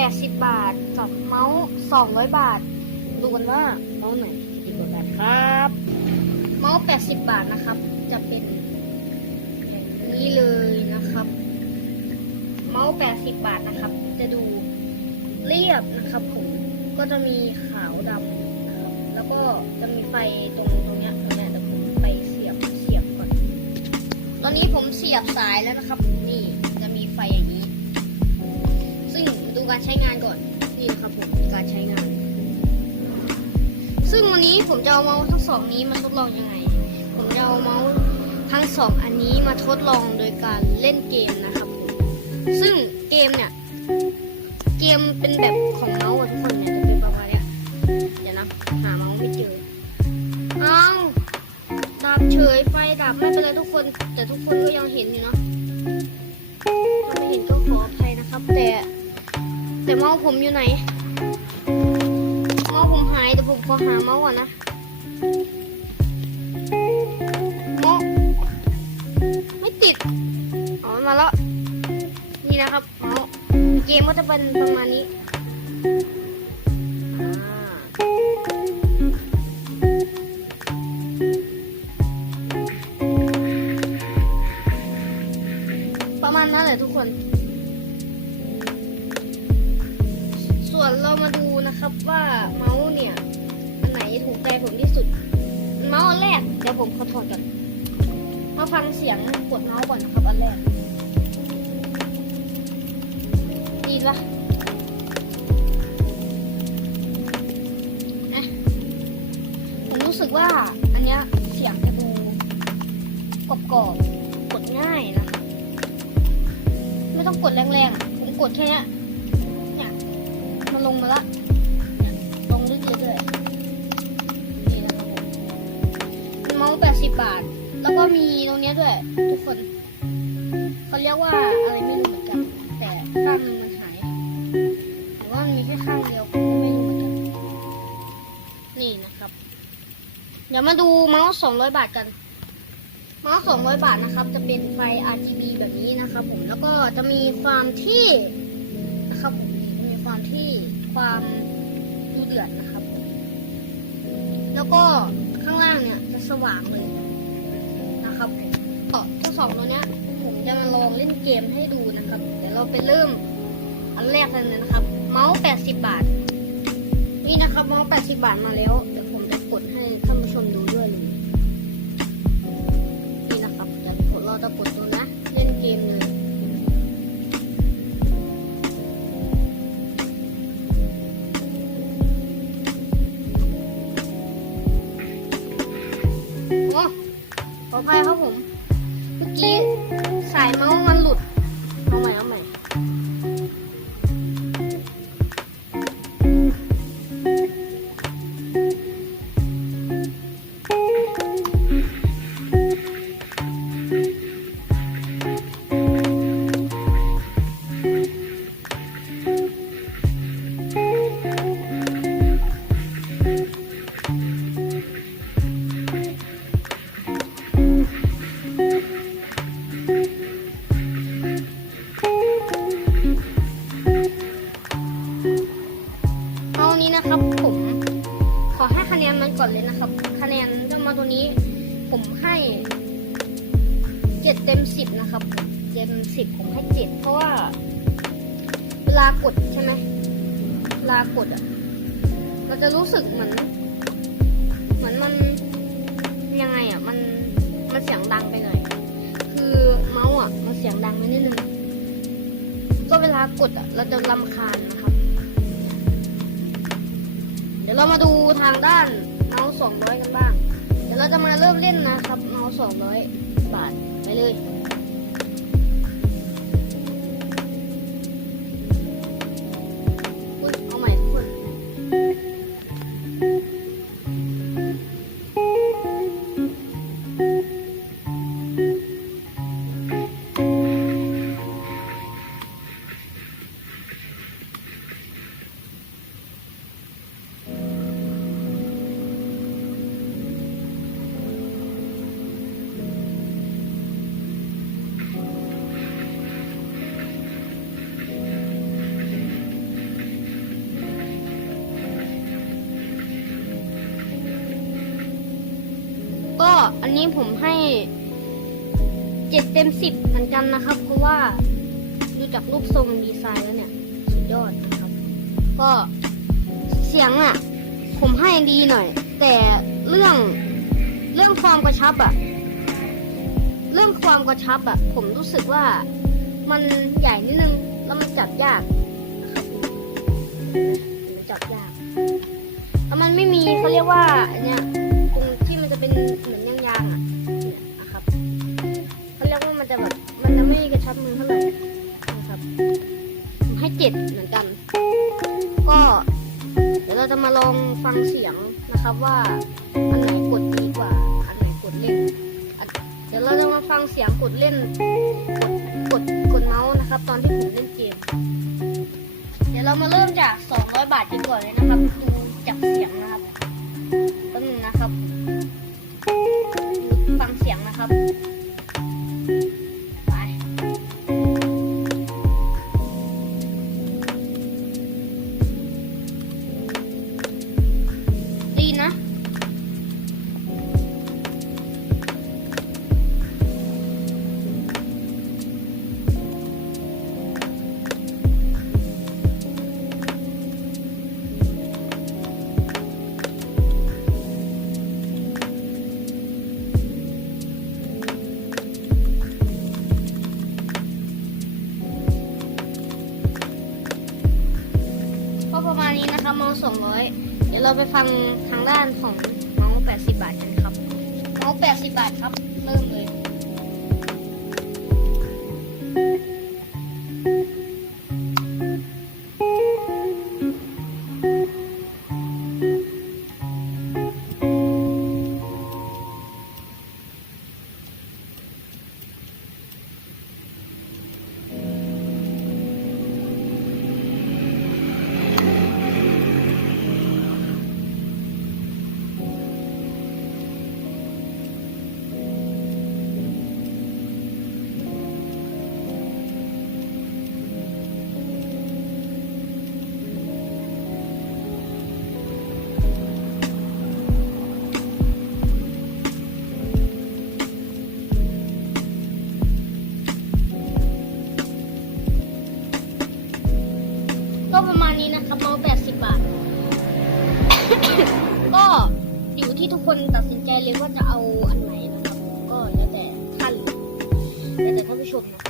80 บาท กับเมาส์200 บาท ดูกันว่าเมาส์ไหนดีกว่ากันครับ เมาส์80 บาทนะครับ จะเป็นอย่างนี้เลยนะครับ เมาส์80 บาทนะครับ จะดูเรียบนะครับผม ก็จะมีขาวดำนะครับ แล้วก็จะมีไฟตรงตรงเนี้ยตรงเนี้ยแต่ผมไปเสียบเสียบก่อน ตอนนี้ผมเสียบสายแล้วนะครับ การใช้งานก่อน นี่ครับผมการใช้งาน ซึ่งวันนี้ผมจะเอาเมาส์ทั้งสองนี้มาทดลองยังไง ผมจะเอาเมาส์ทั้งสองอันนี้มาทดลองโดยการเล่นเกมนะครับผมซึ่งเกมเนี่ย เกมเป็นแบบของเมาส์ทุกคนเนี่ยจะเป็นประมาณเนี้ยเดี๋ยวนะหาเมาส์ไม่เจอเอาดับเฉยไฟดับไม่เป็นไรทุกคน แต่ทุกคนก็ยังเห็นอยู่เนาะถ้าไม่เห็นก็ขออภัยนะครับแต่ แต่เมาส์ผมอยู่ไหน เมาส์ผมหายแต่ผมขอหาเมาส์ก่อนนะเมาส์ไม่ติดอ๋อมาแล้ว นี่นะครับ เมาส์เกมก็จะเป็นประมาณนี้ เรามาดูนะครับว่าเมาส์เนี่ยอันไหนถูกใจผมที่สุด เมาส์อันแรกเดี๋ยวผมขอถอดก่อนมาฟังเสียงกดเมาส์ก่อนนะครับอันแรกดีปะนะผมรู้สึกว่าอันเนี้ยเสียงจะดูกรอบๆกดง่ายนะ ไม่ต้องกดแรงๆผมกดแค่เนี้ย งมาละลงลึกเลยด้วยนี่นะครับผมเป็นเมาส์แปดสิบบาท แล้วก็มีตรงนี้ด้วย ทุกคนเขาเรียกว่าอะไรไม่รู้เหมือนกัน แต่ข้างนึงมันหายหรือว่ามันมีแค่ข้างเดียวไม่รู้เหมือนกันนี่นะครับ เดี๋ยวมาดูเมาส์สองร้อยบาทกันเมาส์สองร้อยบาทนะครับ จะเป็นไฟ RGB แบบนี้นะครับ ผมแล้วก็จะมีความที่ ความที่ความดูเดือดนะครับ แล้วก็ข้างล่างเนี่ยจะสว่างเลยนะครับก็ทดสองตัวเนี้ยผมจะมาลองเล่นเกมให้ดูนะครับ เดี๋ยวเราไปเริ่มอันแรกกันเลยนะครับ เมาส์80 บาท นี่นะครับเมาส์80 บาทมาแล้ว เดี๋ยวผมจะกดให้ท่านผู้ชมดูด้วยเลยนี่นะครับเดี๋ยวผมเราจะกดดูนะ เล่นเกมเลย ขออภัยครับผม นี้นะครับ ผม ขอให้คะแนนมันก่อนเลยนะครับ คะแนนเจ้ามาตัวนี้ ผมให้เจ็ดเต็มสิบนะครับเต็มสิบผมให้เจ็ดเพราะว่าเวลากดใช่ไหมเวลากดอะเราจะรู้สึกเหมือนเหมือนมันยังไงอะ มันมันเสียงดังไปหน่อยคือเมาส์อะมันเสียงดังไปนิดนึงก็เวลากดอะ เราจะรำคาญนะ เรามาดูทางด้านเอาสองร้อยกันบ้าง เดี๋ยวเราจะมาเริ่มเล่นนะครับเอาสองร้อยบาทไปเลย อันนี้ผมให้เจ็ดเต็มสิบเหมือนกันนะครับ เพราะว่าดูจากรูปทรงดีไซน์แล้วเนี่ยสุดยอดนะครับ ก็เสียงอะ ผมให้ดีหน่อย แต่เรื่องเรื่องความกระชับอะ เรื่องความกระชับอะ ผมรู้สึกว่ามันใหญ่นิดนึงแล้วมันจับยากนะครับมันจับยากแล้วมันไม่มีเขาเรียกว่าเนี้ย เราจะมาลองฟังเสียงนะครับว่าอันไหนกดดีกว่า อันไหนกดเล่น เดี๋ยวเราจะมาฟังเสียงกดเล่น กดกดเมาส์นะครับ ตอนที่ผมเล่นเกม เดี๋ยวเรามาเริ่มจาก 200 บาทกันก่อนเลยนะครับดูจากเสียงนะครับแป๊บนึงนะครับ ฟังเสียงนะครับ นี้นะคะเมาส์สองร้อยเดี๋ยวเราไปฟังทางด้านของเมาส์แปดสิบบาทกันครับเมาส์แปดสิบบาทครับ เริ่มเลย ตัดสินใจเลยว่าจะเอาอันไหนนะครับก็แล้วแต่ท่านแล้วแต่ท่านผู้ชมนะครับก็ประมาณนี้แหละ